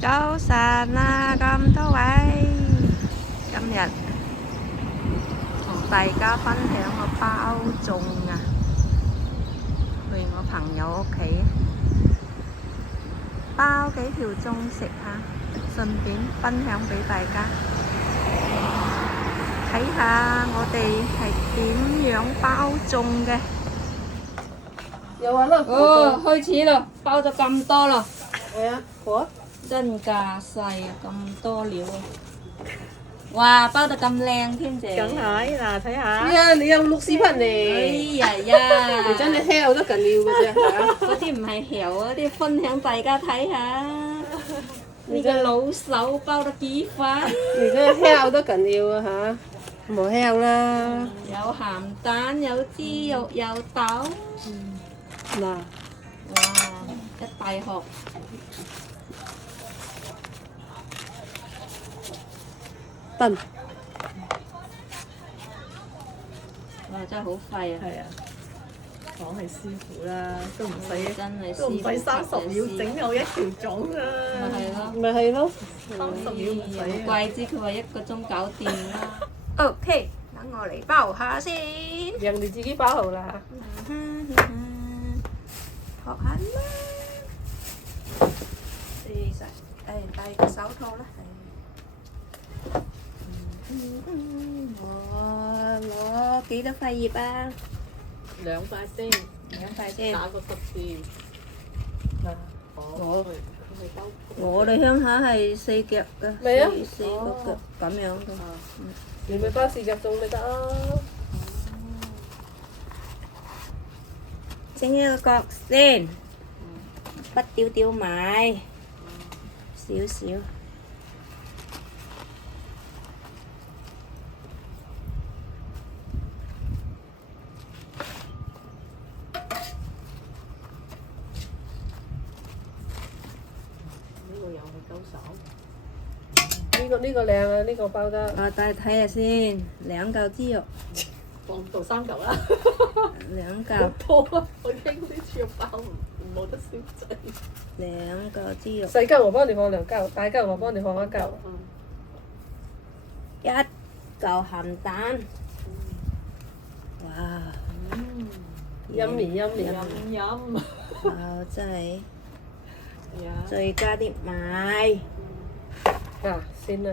早晨啊，咁多位，今日同大家分享個包粽啊，去我朋友屋企包幾條粽食下，順便分享俾大家睇下我哋係點樣包粽嘅。有啊，那哦，開始咯，包咗咁多咯。係啊，火真架勢啊，咁多料啊！哇，包得咁靚添姐。梗係嗱，睇下。哎呀，你有錄視頻哎嚟。呀呀！你真係 hell 得緊要嘅啫，係啊。嗰啲唔係姣啊，啲分享大家睇下。呢個老手包得幾快？你真係 hell 得緊要啊嚇，冇 hell 啦。有鹹蛋，有豬肉，有豆。嗱，哇！一大殼。燉。哇！真係好快啊！係啊，講係師傅啦，都唔使真係都唔使30秒整有一條粽咪啊！係咯。咪係咯。 30秒唔使啊！怪之佢話1個鐘搞掂啦。OK，等我嚟包下先。人哋自己包好啦。學下啦。其實戴個手套啦。我攞幾多塊葉啊2塊先， ？2塊先。打個突字。嗱，我哋鄉下係4腳㗎，咪啊四個腳咁樣嘅。你咪包4隻粽咪得咯。整一個角先，不掉掉埋，少少。呢個又係夠手。呢個靚啊，呢個包得。我帶睇下先，2嚿豬肉，放到3嚿啦。 2嚿，多啊！我驚啲豬肉包冇得消滯。 2個豬肉，細嚿我幫你放2嚿，大嚿我幫你放1嚿。 1嚿鹹蛋。哇！Yummy yummy。飲。哇！真係呀！再加啲米。嗱，先啊。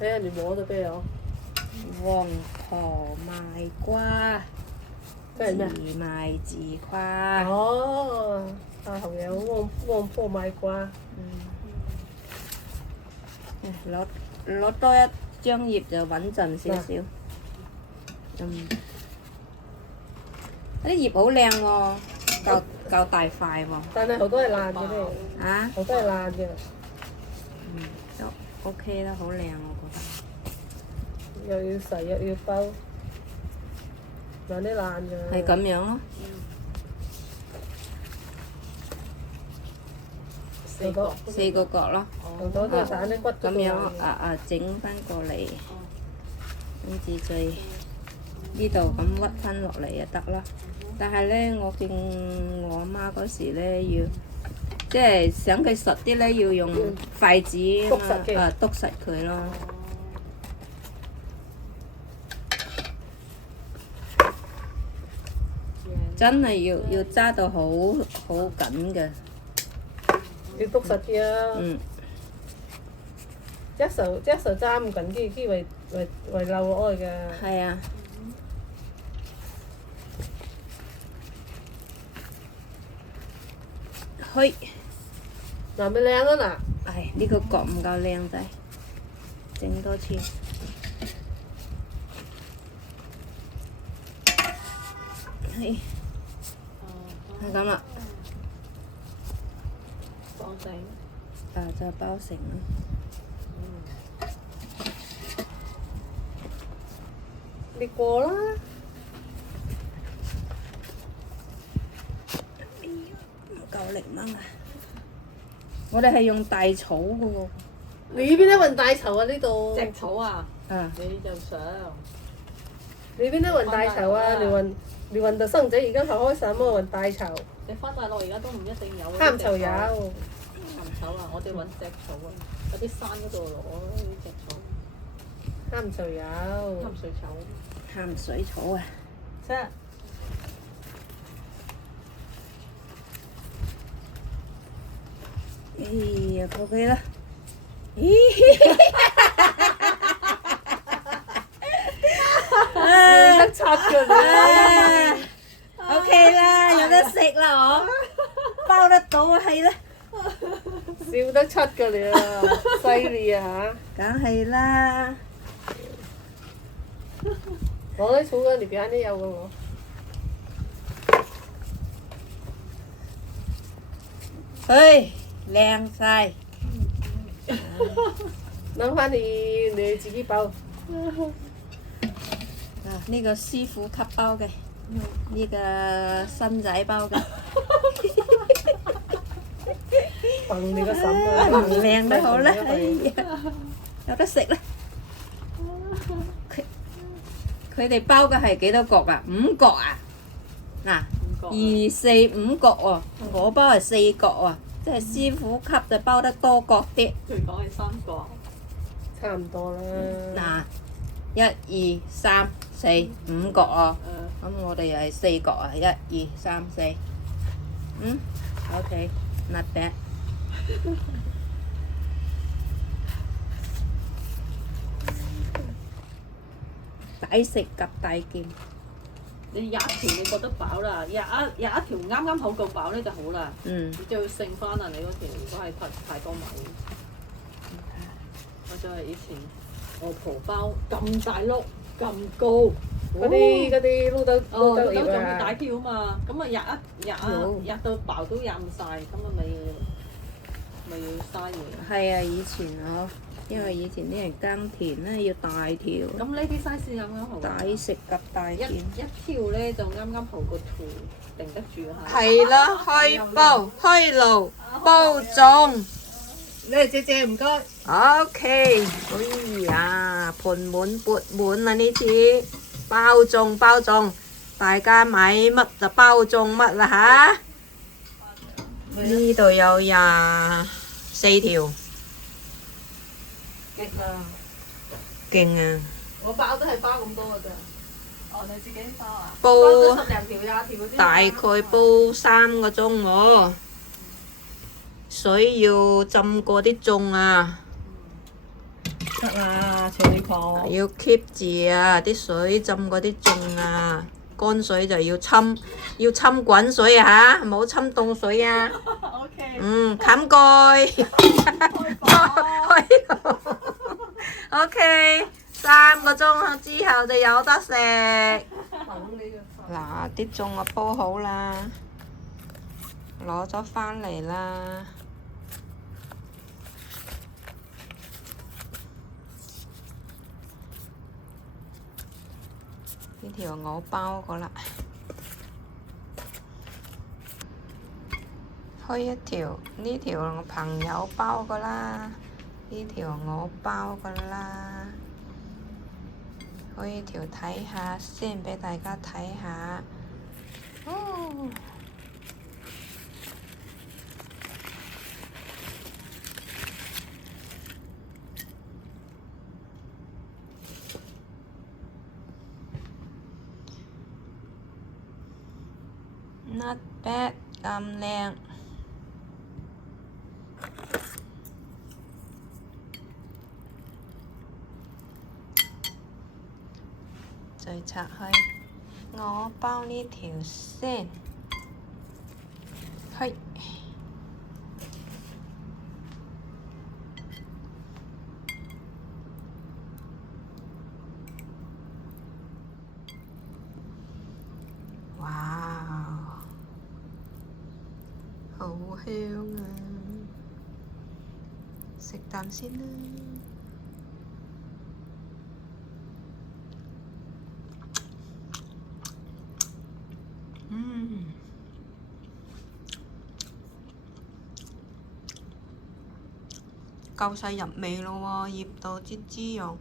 睇下你摸到咩哦？黃婆賣瓜，即係咩？自賣自誇。哦，大紅有旺鋪賣瓜。攞多一張葉就穩陣少少。啲葉好靚喎，夠大塊喎。但係好多係爛嘅咧，啊？好多係爛嘅，都 OK 啦，好靚我覺得。又要洗又要包，有啲爛嘅。係咁樣咯。4個角咯。好多啲蛋啲骨咁樣整翻過嚟，跟住再呢度咁屈翻落嚟就得啦。但係咧，我見我阿媽嗰時咧要，即係想佢實啲咧，要用筷子篤實嘅篤實佢咯。真係要揸到好緊嘅。要篤實啲啊！一手揸唔緊啲為漏開嘅。係啊。去。嗱咪靚啊嗱！唉，呢個角唔夠靚仔，整多次。係咁啦。放整。就包成啦。你過啦。唔夠力掹啊！我哋係用大草嘅喎。你邊一運大籌啊？呢度隻草啊，啊，你就想你邊一運大籌啊？你運到生仔而家好開心啊！運大籌，你翻大陸而家都唔一定有。蝦籌有，鹹草啊！我哋揾隻草啊，喺啲山嗰度攞呢隻草，蝦籌有，鹹水草。鹹水草啊！即係哎呀，過機啦！咦笑得出㗎你。 ，OK 啦，有得食啦我，包得到係啦，笑得出㗎你啊，犀利啊梗係啦。嚇！我啲草嘅裏邊都有嘅我。唉，靚晒。諗翻你自己包。啊，呢個師傅級包嘅，呢個新仔包嘅，揼你個嬸啊！唔靚都好啦，哎呀，有得食啦。佢哋包嘅係幾多角啊？5角啊？嗱，2、4、5角喎，我包係4角喎，即係師傅級就包得多角啲。佢講係3個。差唔多啦。嗱，1、2、3、4、5角啊，咁我哋又係4角啊，1、2、3、4，OK，not bad。抵食及大件，你廿一條你覺得飽啦，廿一條啱啱好夠飽咧就好啦。嗯，你就要剩翻啊！你嗰條如果係太多米，我就係以前我婆包咁大碌咁高，嗰啲撈得哦，得都仲要啊！大條啊嘛，咁啊日到飽都飲唔晒，咁啊咪要嘥嘢。係啊，以前啊，因為以前啲人耕田咧要大條，咁呢啲 size 啱啱好啊。抵食及大一件。條咧就啱啱好個圖定得住嚇。係啦，開煲、開爐、煲盅。你姐姐唔該。 OK，哎呀，盆滿缽滿啊！呢次包粽，大家買乜就包粽乜啦吓。呢度有24條，激啦！勁啊！我包都係包咁多㗎咋。哦，你自己包啊？煲包咗10零條、20條嗰啲。大概煲3個鐘喎，水要浸過啲粽啊！得啦，隨婆。要 keep 住啊！啲水浸嗰啲粽啊，乾水就要浸滾水啊嚇，唔好浸凍水啊。 O K。冚蓋。OK， 3個鐘之後就有得食。嗱，啲粽我煲好啦，攞咗返嚟啦。呢條我包過啦，開一條，呢條我朋友包過啦，呢條我包過啦，開一條睇下先，俾大家睇下。哦，not bad，咁靚。再拆開，我包呢條先。係。哇！好香啊！食啖先啦。夠晒入味咯喎，醃到啲豬肉。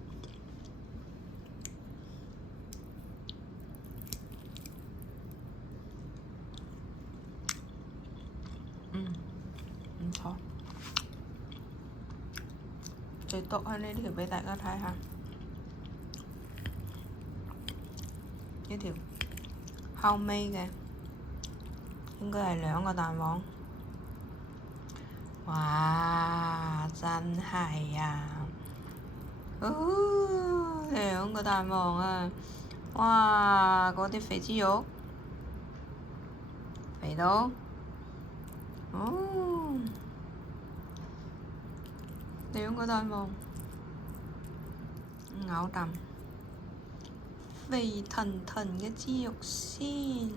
唔錯。最篤開呢條俾大家睇下，呢條後尾嘅應該係2個蛋黃。哇！真係啊！2個蛋黃啊！哇！嗰啲肥豬肉肥到2個蛋黃咬啖肥騰騰嘅豬肉先。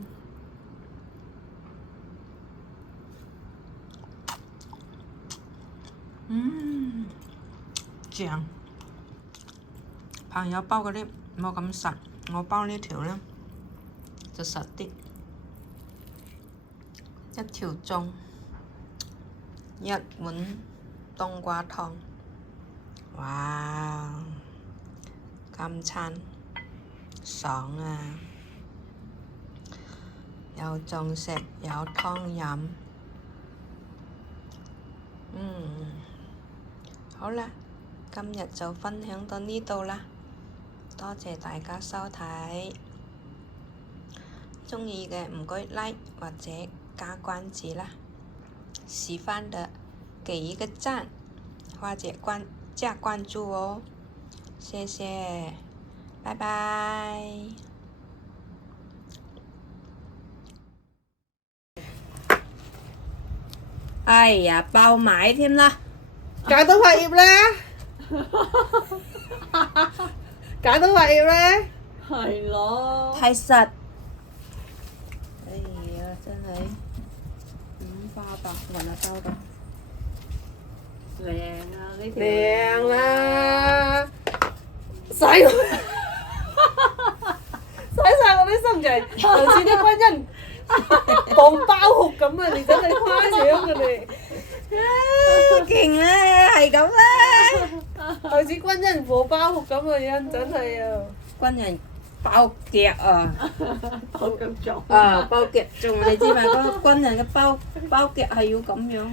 正。朋友包嗰啲冇咁實，我包呢條呢就實啲。一條粽，1碗冬瓜湯。哇！今餐爽啊！有粽食，有湯飲。好啦，今日就分享到呢度啦，多謝大家收睇。鍾意嘅唔該 like 或者加關注啦，喜歡的給一個讚，或者加關注哦，謝謝，拜拜。哎呀，爆埋添啦！解到發葉咧，解到發葉咧，係咯。太實。哎呀，真係5花8運啊，包到靚啊！呢條靚啦，使我使晒我啲心情，好似啲軍人放包袱咁啊！你真係誇張啊你！勁啊，係咁啦！好似軍人放包袱咁嘅樣，真係啊！軍人包腳啊！包咁重。啊，包腳仲你知嘛？嗰個軍人嘅包腳係要咁樣啊！